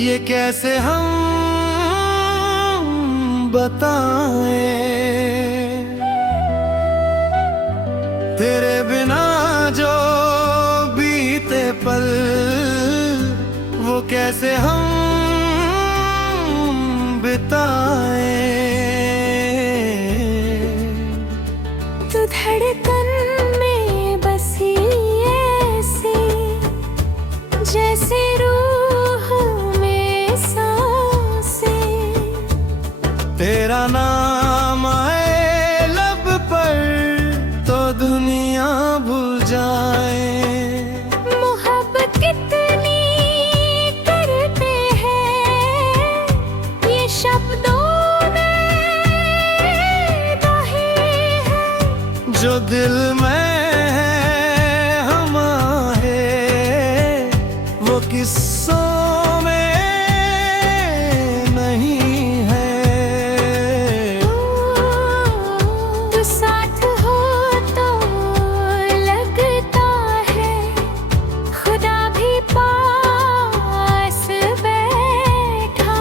ये कैसे हम बताएं, तेरे बिना जो बीते पल वो कैसे हम बिताएं। तू धड़कन में बसी ऐसी जैसे रूह में सांसें, तेरा नाम आए लब पर तो दुनिया भूल जाए। मोहब्बत कितनी करते हैं ये शब्दों में दाहे हैं, जो दिल में है हम है वो किस्सों में नहीं है। तू साथ हो तो लगता है खुदा भी पास बैठा।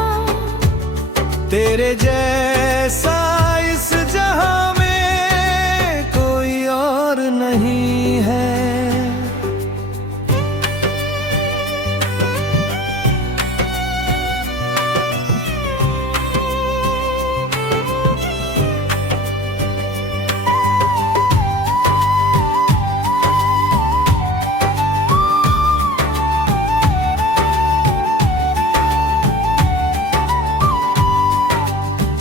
तेरे जैसा इस जहां में कोई और नहीं है।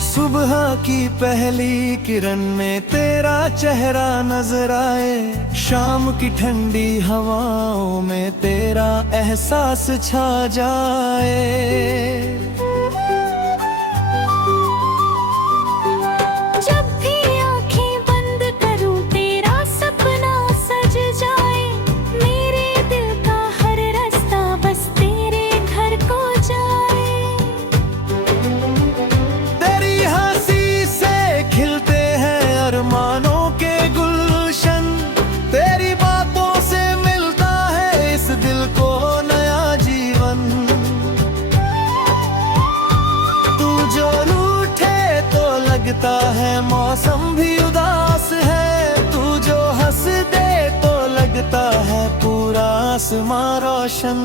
सुबह की पहली किरण में तेरा चेहरा नजर आए, शाम की ठंडी हवाओं में तेरा एहसास छा जाए। जब भी आंखें बंद करूं तेरा सपना सज जाए, मेरे दिल का हर रास्ता बस तेरे घर को जाए। तेरी हंसी से खिलते हैं अरमानों के गुलशन, तेरी बातों से मिलता है इस दिल को नया जीवन। तू जो रूठे तो लगता है मौसम भी उदास है, तू जो हंस दे तो लगता है पूरा आसमां रोशन।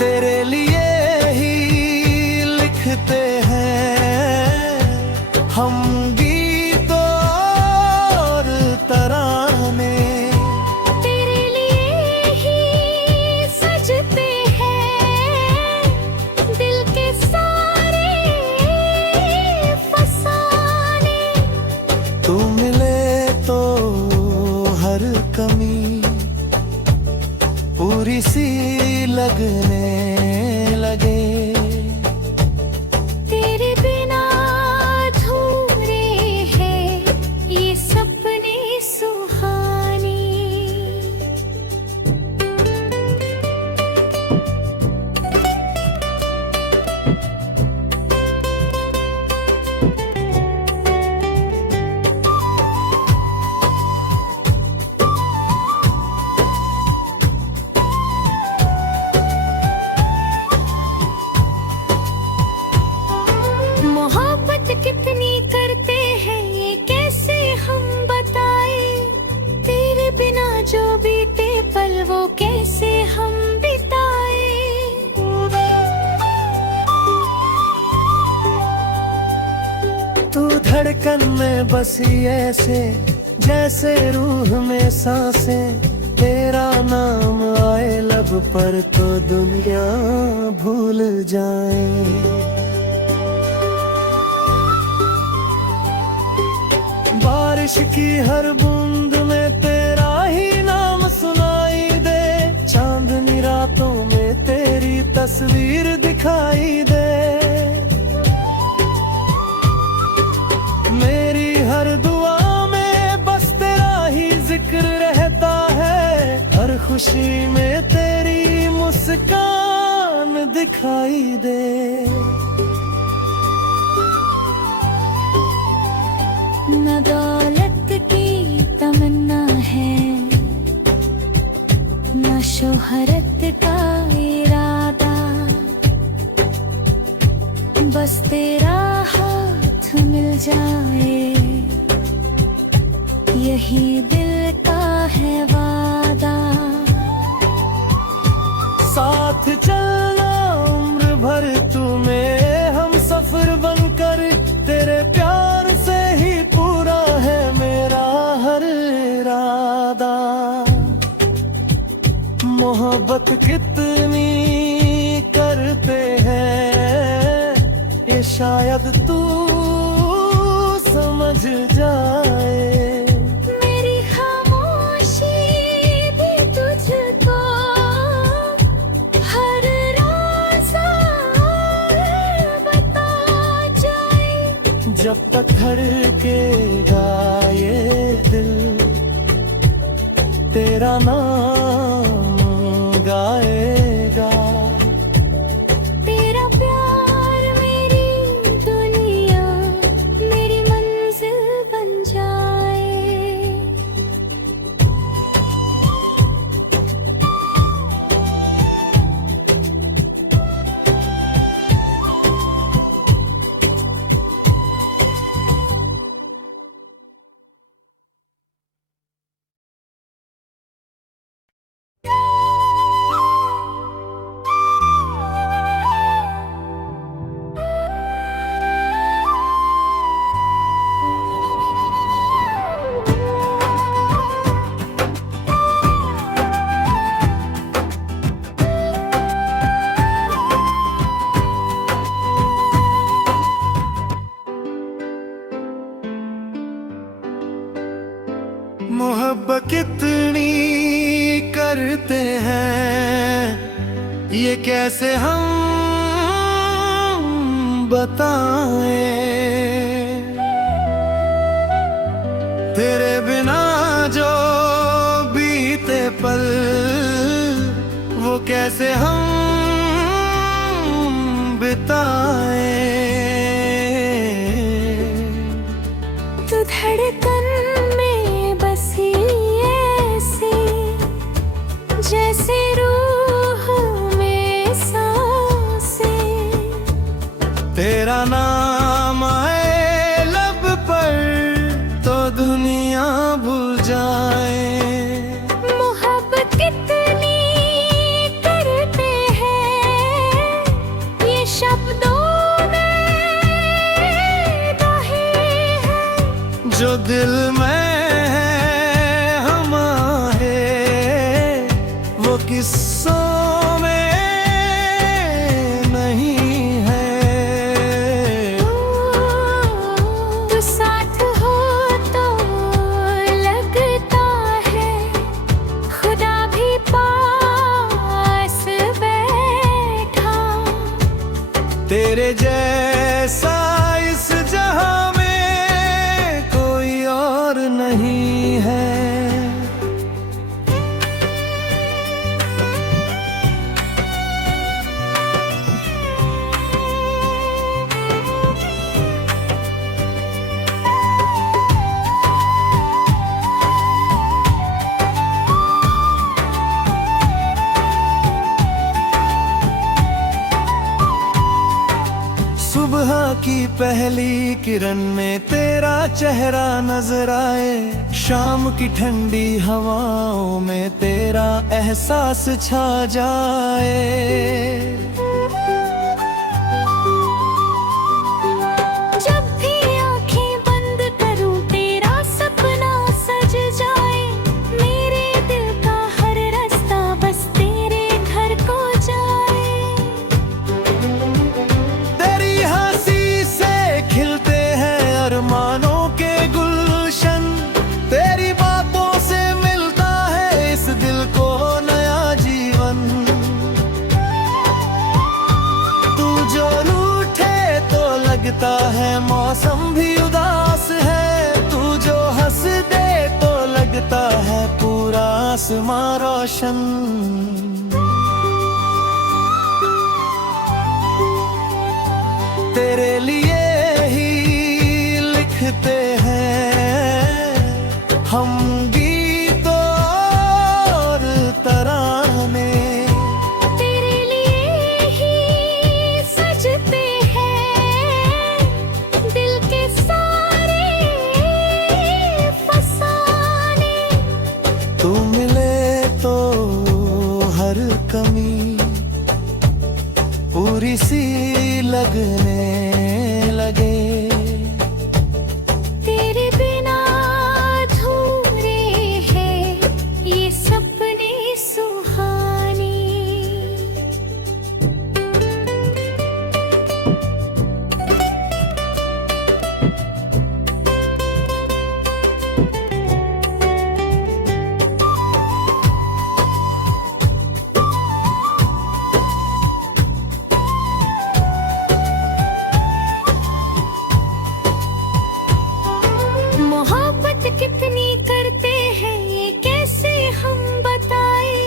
तेरे लिए ही लिखते हैं हम गीत और तराने, तेरे लिए ही सजते हैं दिल के सारे फसाने। तू मिले तो हर कमी पूरी सी लगने लगे। तेरे बिना अधूरे हैं ये सपने सुहाने। मोहब्बत कितनी करते हैं ये कैसे हम बताए, तेरे बिना जो बीते पल वो कैसे हम बिताए। तू धड़कन में बसी ऐसे जैसे रूह में सांसें, तेरा नाम आए लब पर तो दुनिया भूल जाए। बारिश की हर बूंद में तेरा ही नाम सुनाई दे, चांदनी रातों में तेरी तस्वीर दिखाई दे। मेरी हर दुआ में बस तेरा ही जिक्र रहता है, हर खुशी में तेरी मुस्कान दिखाई दे। न दौलत की तमन्ना है यही दिल का है वादा। साथ चलना उम्र भर तुम्हें हम सफर बनकर, तेरे प्यार से ही पूरा है मेरा हर इरादा। मोहब्बत कितनी करते हैं ये शायद तू समझ जाए। मेरी खामोशी भी तुझको हर राज बता जाए। जब तक धड़केगा ये दिल तेरा नाम गाएगा। तेरा प्यार मेरी दुनिया, मेरी मंजिल बन जाए। मोहब्बत कितनी करते हैं ये कैसे हम बताएं। तेरे बिना जो बीते पल वो कैसे हम बिताएं। तू धड़कन में बसी ऐसी, जैसे रूह में सांसें। तेरा नाम आए लब पर तो दुनिया भूल जाए। मोहब्बत कितनी करते हैं ये शब्दों में रहे हैं। जो दिल में है हम है वो किस्सों में नहीं है। तू साथ हो तो लगता है खुदा भी पास बैठा। तेरे जैसा इस जहां में कोई और नहीं है। सुबह की पहली किरण में तेरा चेहरा नजर आए। शाम की ठंडी हवाओं में तेरा एहसास छा जाए। जब भी आंखें बंद करूं तेरा सपना सज जाए। मेरे दिल का हर रास्ता बस तेरे घर को जाए। तेरी हंसी से खिलते हैं अरमानों के गुलशन। तेरी बातों से मिलता है इस दिल को नया जीवन। तू जो रूठे तो लगता है मौसम भी उदास है। तू जो हंस दे तो लगता है पूरा आसमां रोशन। तेरे लिए ही लिखते हैं हम गीत और तराने। तेरे लिए ही सजते हैं दिल के सारे फसाने। तू मिले तो हर कमी पूरी सी लगने लगे। तेरे बिना अधूरे हैं ये सपने सुहाने। मोहब्बत कितनी करते हैं ये कैसे हम बताए।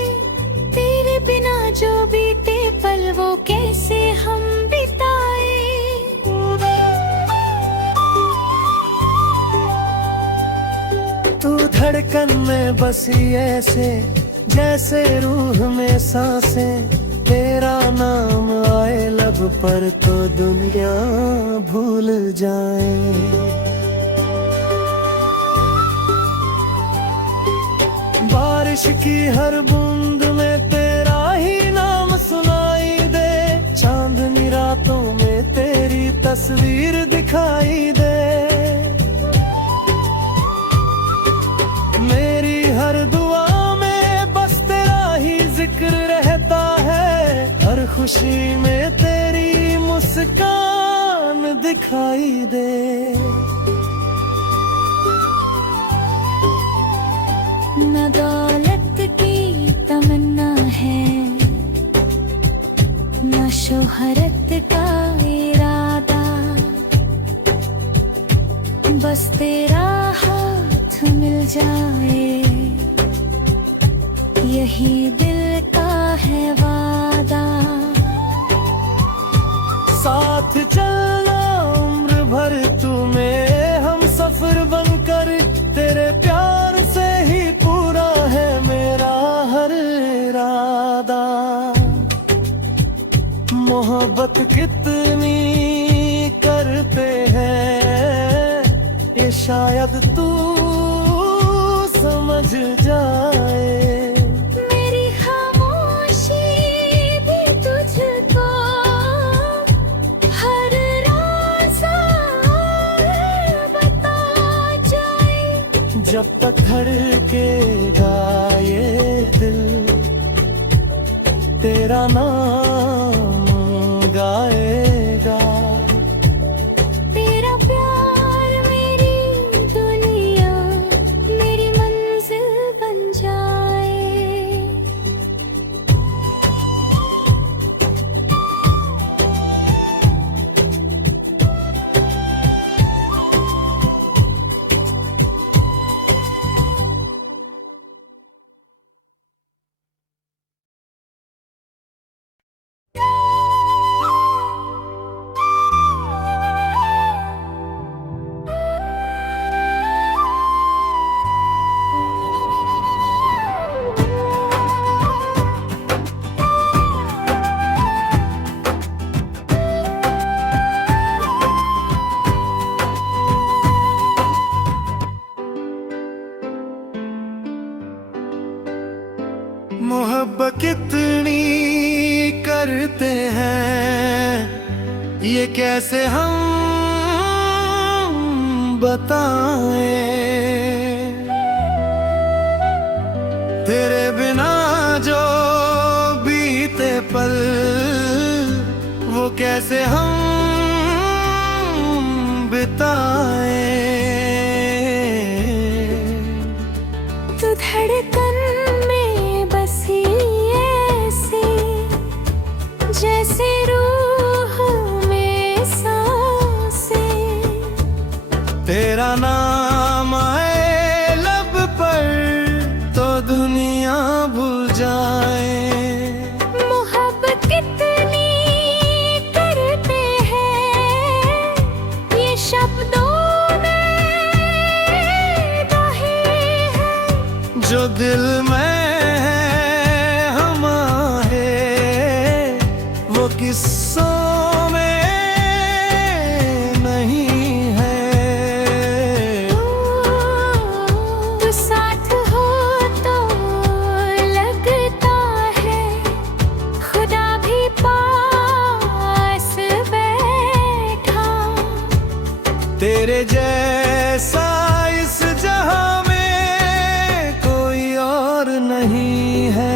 तेरे बिना जो बीते पल वो कैसे हम बिताए। तू धड़कन में बसी ऐसे जैसे रूह में सांसें। तेरा नाम आए लब पर तो दुनिया भूल जाए। बारिश की हर बूंद में तेरा ही नाम सुनाई दे। चांदनी रातों में तेरी तस्वीर दिखाई दे। मेरी हर दुआ में बस तेरा ही जिक्र रहता है। हर खुशी में तेरी मुस्कान दिखाई दे। न दौलत की तमन्ना है न शोहरत का इरादा। बस तेरा हाथ मिल जाए यही दिल का है वादा। साथ चलना उम्र भर तुम्हें हम सफर बनकर। तेरे प्यार से ही पूरा है मेरा हर इरादा। मोहब्बत कितनी करते हैं ये शायद तू समझ जाए। मेरी खामोशी भी तुझको हर राज बता जाए। जब तक धड़केगा ये दिल तेरा नाम गाएगा। तेरा प्यार मेरी दुनिया मेरी मंजिल बन जाए। मोहब्बत कितनी करते हैं ये कैसे हम बताएं। तेरे बिना जो बीते पल वो कैसे हम बिताएं। तू धड़कन में बसी ऐसी जैसे रूह में सांसें। तेरा नाम आए लब पर तो दुनिया भूल जाए। मोहब्बत कितनी करते हैं ये शब्दों में दहे हैं। जो दिल में है हम है वो किस्सों में नहीं है। तू साथ हो तो तेरे जैसा इस जहां में कोई और नहीं है।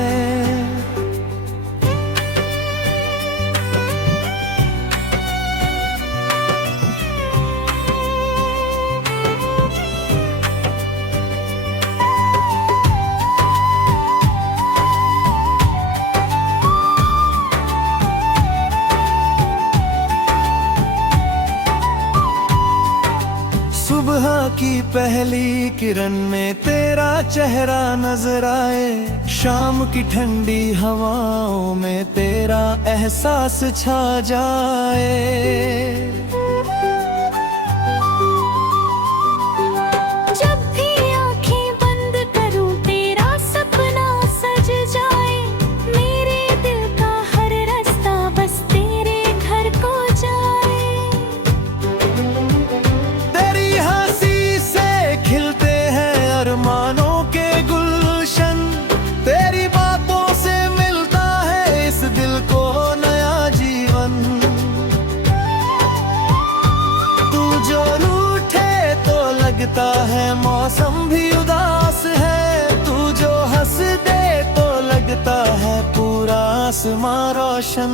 सुबह की पहली किरण में तेरा चेहरा नजर आए, शाम की ठंडी हवाओं में तेरा एहसास छा जाए। जब भी आंखें बंद करूं तेरा सपना सज जाए, मेरे दिल का हर रास्ता बस तेरे घर को जाए। तेरी हंसी से खिलते हैं अरमानों के गुलशन, तेरी बातों से मिलता है इस दिल को नया जीवन। तू जो रूठे तो लगता है मौसम भी उदास है, तू जो हंस दे तो लगता है पूरा आसमां रोशन।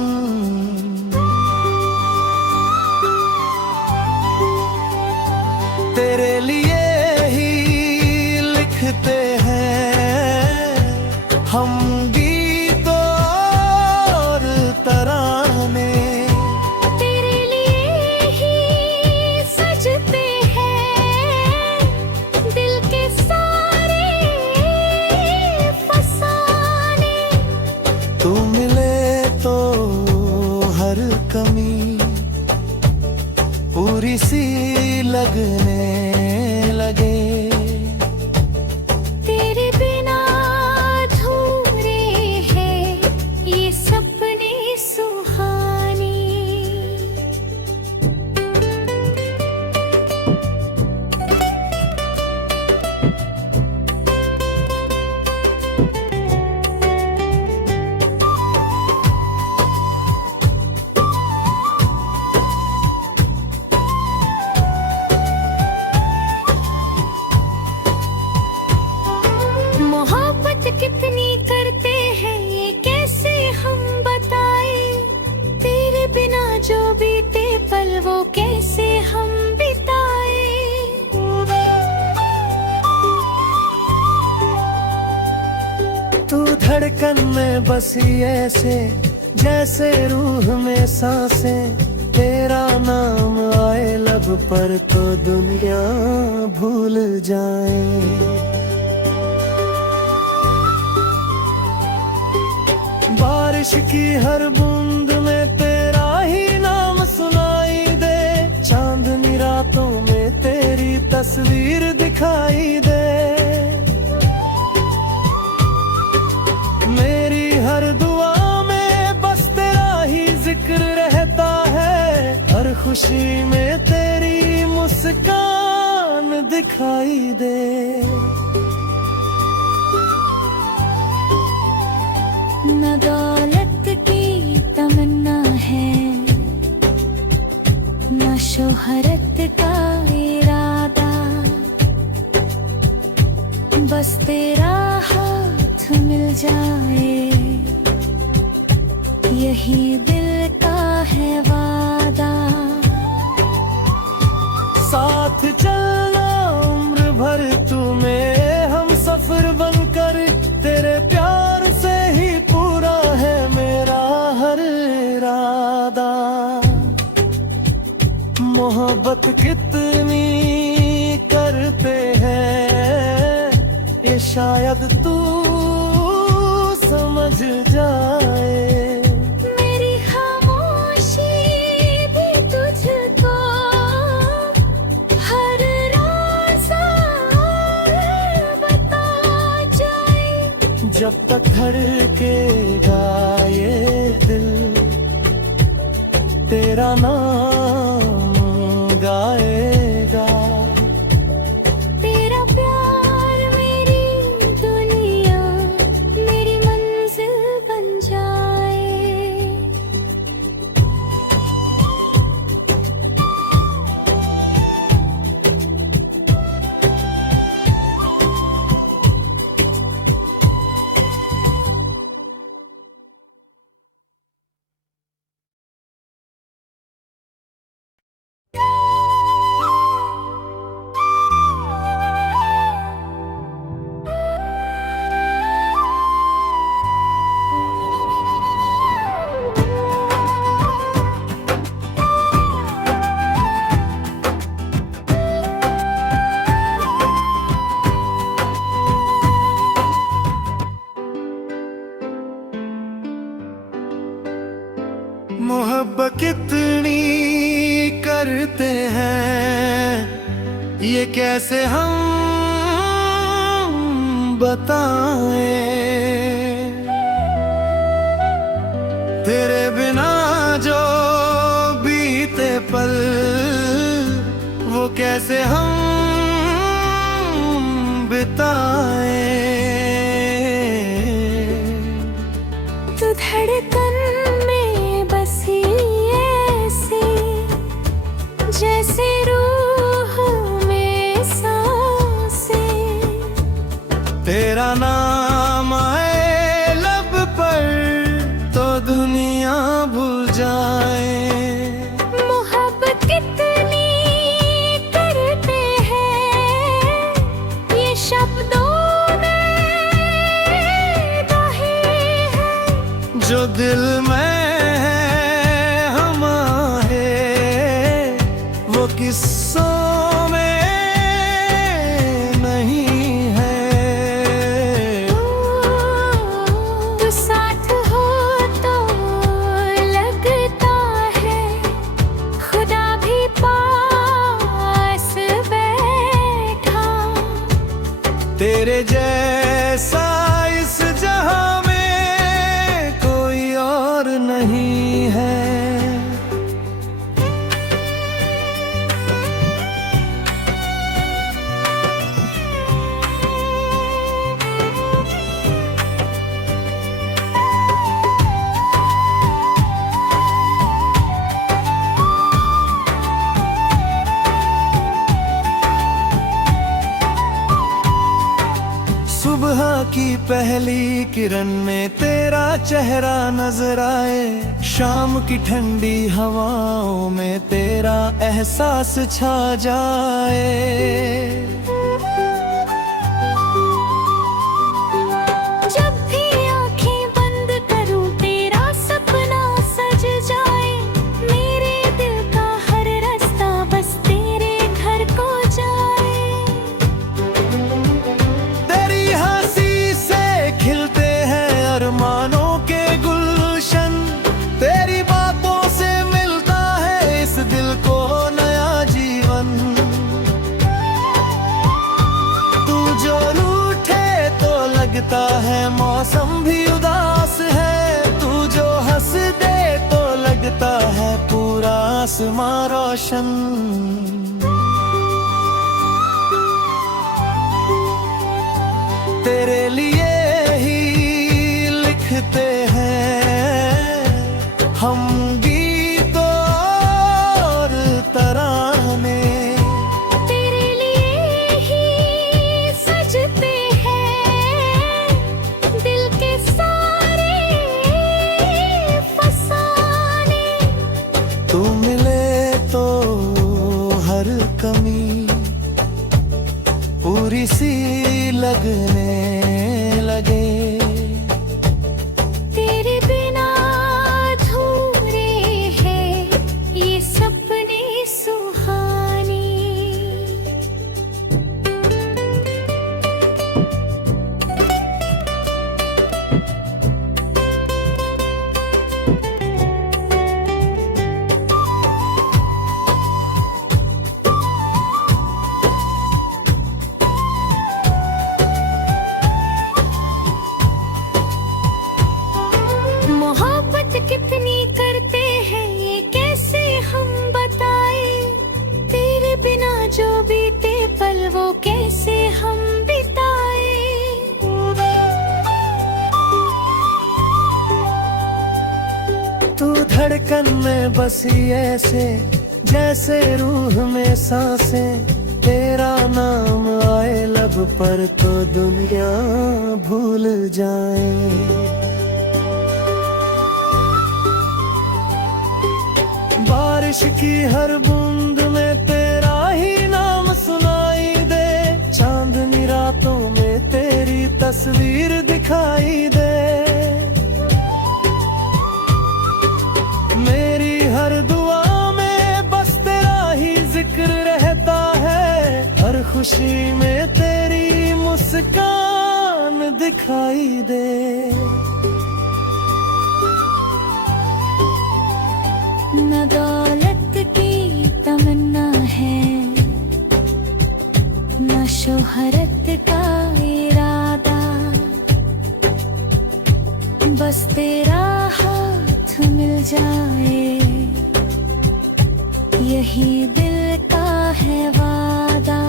तेरे लिए ही लिखते हैं हम गीत और तराने, तेरे लिए ही सजते हैं दिल के सारे फसाने। तू मिले तो हर कमी पूरी सी लगने लगे। तेरे बिना अधूरे हैं ये सपने सुहाने। मोहब्बत कितनी करते हैं ये कैसे हम बताए, तेरे बिना जो बीते पल वो कैसे हम बिताए। तू धड़कन में बसी ऐसे जैसे रूह में सांसें, तेरा नाम आए लब पर तो दुनिया भूल जाए। बारिश की हर बूंद में तेरा ही नाम सुनाई दे, चांदनी रातों में तेरी तस्वीर दिखाई दे। मेरी हर दुआ में बस तेरा ही जिक्र रहता है, हर खुशी में तेरी मुस्कान दिखाई दे। न दौलत की तमन्ना है न शोहरत का इरादा, बस तेरा हाथ मिल जाए यही दिल का है वादा। साथ चलना उम्र भर तुम्हें हम सफर बनकर, तेरे प्यार से ही पूरा है मेरा हर इरादा। मोहब्बत कितनी करते हैं ये शायद तू समझ जाए। मेरी खामोशी भी तुझको हर राज बता जाए। जब तक धड़केगा ये दिल तेरा नाम गाएगा। तेरा प्यार मेरी दुनिया मेरी मंजिल बन जाए। कैसे हम बताएं, तेरे बिना जो बीते पल वो कैसे हम बिताएं। तू धड़कन में बसी ऐसी जैसे रूह में सांसें, तेरा नाम आए लब पर तो दुनिया भूल जाए। मोहब्बत कितनी करते हैं ये शब्दों में दाहे हैं, जो दिल में है हम है वो किस्सों में नहीं है। तू साथ हो तो लगता है खुदा भी पास बैठा। तेरे जैसा इस जहां में कोई और नहीं है। सुबह की पहली किरण में तेरा चेहरा नजर आए, शाम की ठंडी हवाओं में तेरा एहसास छा जाए। जब भी आंखें बंद करूं तेरा सपना सज जाए, मेरे दिल का हर रास्ता बस तेरे घर को जाए। तेरी हंसी से खिलते हैं अरमानों के गुलशन, तेरी बातों से मिलता है इस दिल को नया जीवन। तू जो रूठे तो लगता है मौसम भी उदास है, तू जो हंस दे तो लगता है पूरा आसमां रोशन। तेरे लिए ही लिखते हैं हम गीत और तराने, तेरे लिए ही सजते हैं दिल के सारे फसाने। तू मिले तो हर कमी पूरी सी लगने लगे। तेरे बिना अधूरे हैं ये सपने सुहाने। मोहब्बत कितनी करते हैं ये कैसे हम बताए, तेरे बिना जो बीते पल वो कैसे हम बिताए। तू धड़कन में बसी ऐसे जैसे रूह में सांसें, तेरा नाम आए लब पर तो दुनिया भूल जाए। बारिश की हर बूंद में तेरा ही नाम सुनाई दे, चांदनी रातों में तेरी तस्वीर दिखाई दे। मेरी हर दुआ में बस तेरा ही जिक्र रहता है, हर खुशी में तेरी मुस्कान दिखाई दे। न दौलत की तमन्ना है शोहरत का इरादा, बस तेरा हाथ मिल जाए, यही दिल का है वादा।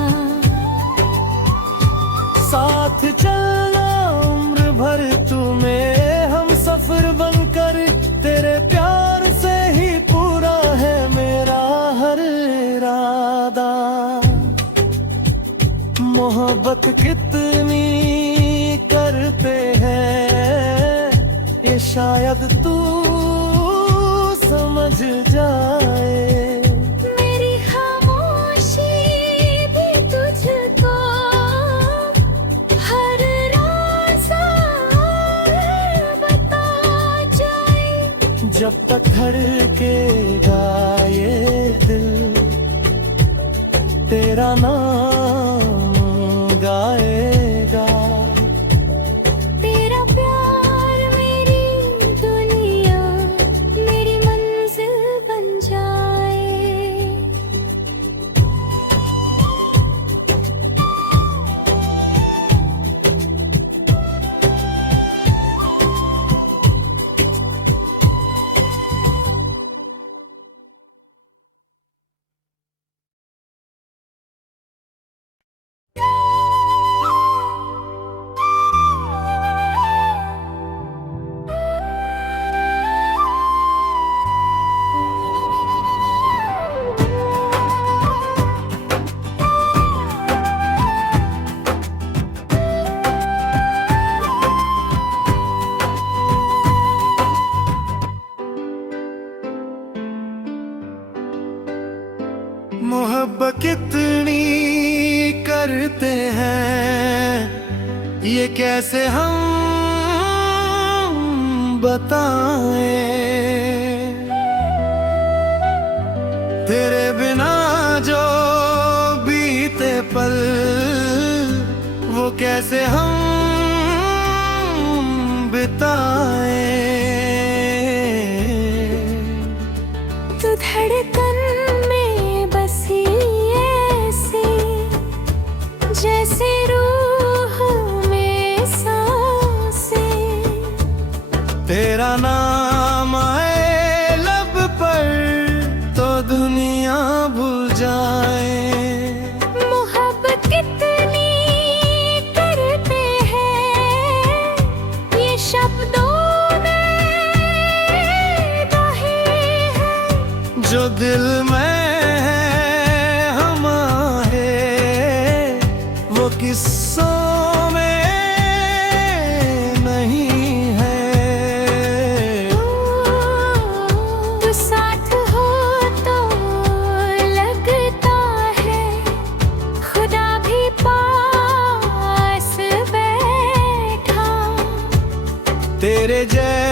साथ चलना उम्र भर तुम्हें हम सफर बनकर, तेरे प्यार से ही पूरा है मेरा हर इरादा। मोहब्बत कितनी करते हैं ये शायद तू समझ जाए। मेरी खामोशी भी तुझको हर राज बता जाए। जब तक धड़केगा ये दिल तेरा नाम गाएगा। तेरा प्यार मेरी दुनिया, मेरी मंजिल बन जाए। मोहब्बत कितनी करते हैं ये कैसे हम बताएं। तेरे बिना जो बीते पल वो कैसे हम बिताएं। तू धड़कन में बसी ऐसी, जैसे रूह में सांसें। तेरा नाम आए लब पर तो दुनिया भूल जाए। मोहब्बत कितनी करते हैं ये शब्दों में दहे हैं। जो दिल में है हम है वो किस्सों में नहीं है। तू साथ हो तो लगता है खुदा भी पास बैठा। तेरे जैसे